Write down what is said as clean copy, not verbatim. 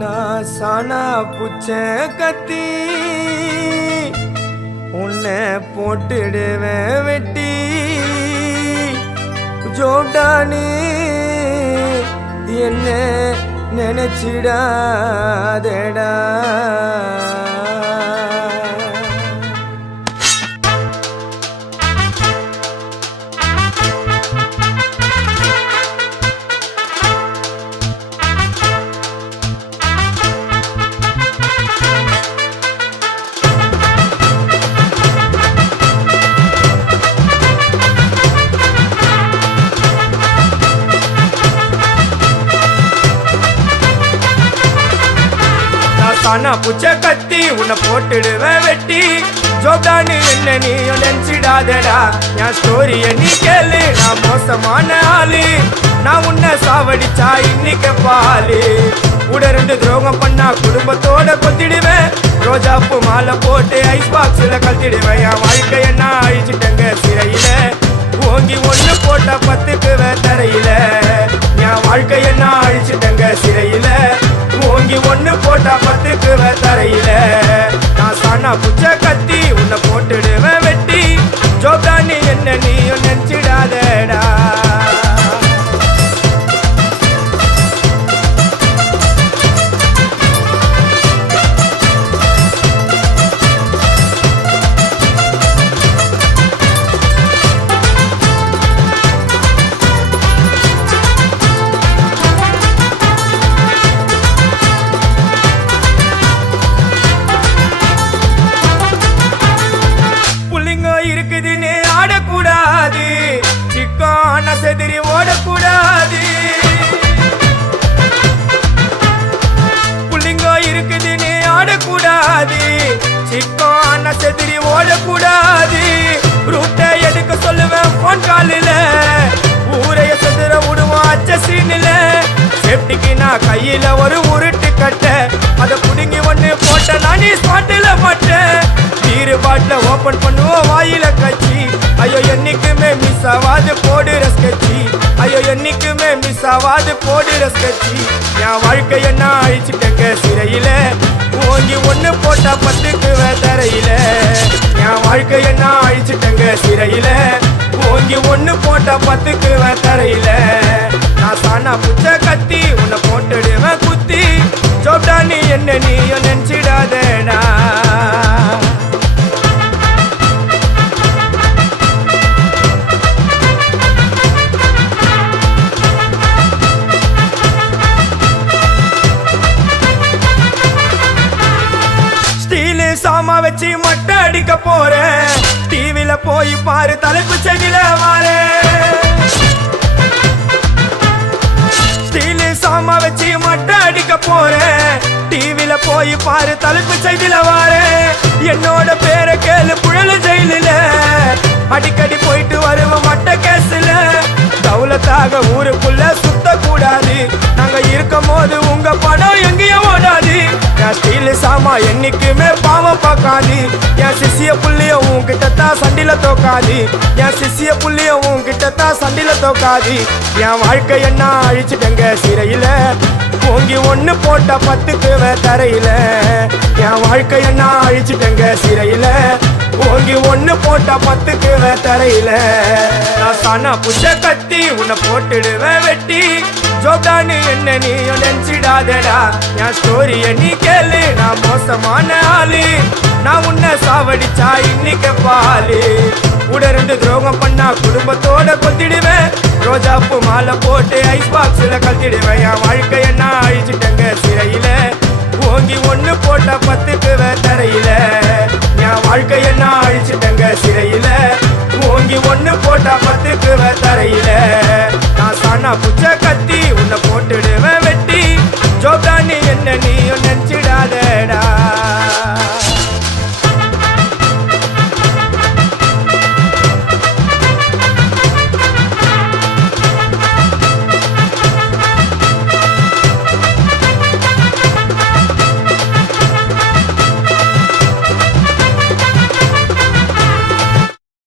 நான் சானா புச்ச கத்தி உன்னை போட்டுடுவேன் வெட்டி ஜோடானி என்ன நினைச்சிடாதடா. சானா புச்ச கத்தி உன்னை போட்டுடுவேன் வெட்டி ஜோப்டானு என்ன நீயும் நினைச்சிடாதடா. என் ஸ்டோரிய நீ கேளு, நான் மோசமான ஆளு. நான் உன்னை சாவடிச்சா இன்னைக்கு பாலு. உடருந்து துரோகம் பண்ணா குடும்பத்தோட கொத்திடுவேன். ரோஜாப்பு மாலை போட்டு ஐஸ் பாக்ஸ்ல கத்திடுவேன். என் வாழ்க்கைய நான் அழிச்சிட்டங்க சிறையில. ஓங்கி ஒண்ணு போட்ட பத்துக்குவேன் தரையில. என் வாழ்க்கைய நான் அழிச்சிட்டங்க சிறையில. ஓங்கி ஒண்ணு போட்டா பத்துக்குவேன் தரையில. நான் சானா புச்ச கத்தி உன்னை போட்டுடுவேன் வெட்டி ஜோப்டானி என்ன நீயும் நினைச்சிடாதடா. இருக்குதுன்னு ஆடக்கூடாது, சிக்கான செதிரி ஓடக்கூடாது. புள்ளிங்க இருக்குதுன்னு ஆடக்கூடாது, சிக்கான செதிரி ஓடக்கூடாது. ரூட்டை எடுக்க சொல்லுவேன் போன் காலில, ஊரைய செதுற விடுவோம் அச்ச சீனில. சேஃப்டிக்கு நான் கையில ஒரு உருட்டு கட்ட, அதை புடுங்கி ஒண்ணு போட்ட நானே ஸ்பாட்டில மாட்டேன். பீரு பாட்டில ஓபன் பண்ணுவோம் வாயில கட்சி. ஐயோ என்னைக்குமே மிஸ் ஆவாது போடுற ஸ்கெட்சி. ஐயோ என்னைக்குமே மிஸ் ஆவாது போடுற ஸ்கெட்சி. என் வாழ்க்கைய நான் அழிச்சிட்டங்க சிறையில. ஓங்கி ஒண்ணு போட்டா பத்துக்குவேன் தரையில. என் வாழ்க்கைய நான் அழிச்சிட்டங்க சிறையில. ஓங்கி ஒண்ணு போட்டா பத்துக்குவேன் தரையில. நான் சானா புச்ச கத்தி உன்னை போட்டுடுவேன் குத்தி ஜோப்டானி என்ன நீயும் நினைச்சிடாதடா. சாமா வச்சு மட்டை அடிக்க போறேன். டிவில போய் பாரு தலைப்பு செடியில வாரேன். ஸ்டீலு சாமா வச்சு மட்டை அடிக்க போறேன். டிவில போய் பாரு தலைப்பு செய்தில வாரேன். என்னோட பேரை கேளு புழல ஜெயிலில. அடிக்கடி போயிட்டு வருவோம் மட்ட கேஸ்ல. தௌலத்தாக ஊருக்குள்ள சுத்த கூடாது. நாங்க இருக்கும் போது உங்க படம் எங்கேயும் ஓடாது. என் ஸ்டீலு சாமா என்னைக்குமே பாவம் பார்க்காது. என் சிசிய புள்ளிய உன்கிட்டத்தான் சண்டில தோக்காது. என் சிசிய புள்ளிய உன்கிட்டத்தான் சண்டில தோக்காது. என் வாழ்க்கை என்ன அழிச்சிட்டங்க சிறையில. ஓங்கி ஒண்ணு போட்டா பத்துக்குவேன் தரையில. என் வாழ்க்கை என்ன அழிச்சிட்டங்க சிறையில. ஓங்கி ஒண்ணு போட்டா பத்துக்குவேன் தரையில. நான் சானா புச்ச கத்தி உன்னை போட்டுடுவேன் வெட்டி ஜோப்டானு என்ன நீயும் நினைச்சிடாதடா. என் ஸ்டோரிய நீ கேளு, நான் மோசமான ஆளு. நான் உன்னை சாவடிச்சா இன்னைக்கு பாலு. உடருந்து துரோகம் பண்ணா குடும்பத்தோட கொத்திடுவேன். ரோஜாப்பு மாலை போட்டு ஐஸ் பாக்ஸ்ல கத்திடுவேன். என் வாழ்க்கைய நான் அழிச்சிட்டங்க சிறையில. ஓங்கி ஒண்ணு போட்டா பத்துக்குவேன் தரையில. என் வாழ்க்கைய நான் அழிச்சிட்டங்க சிறையில. ஓங்கி ஒண்ணு போட்டா பத்துக்குவேன் தரையில. நான் சானா புச்ச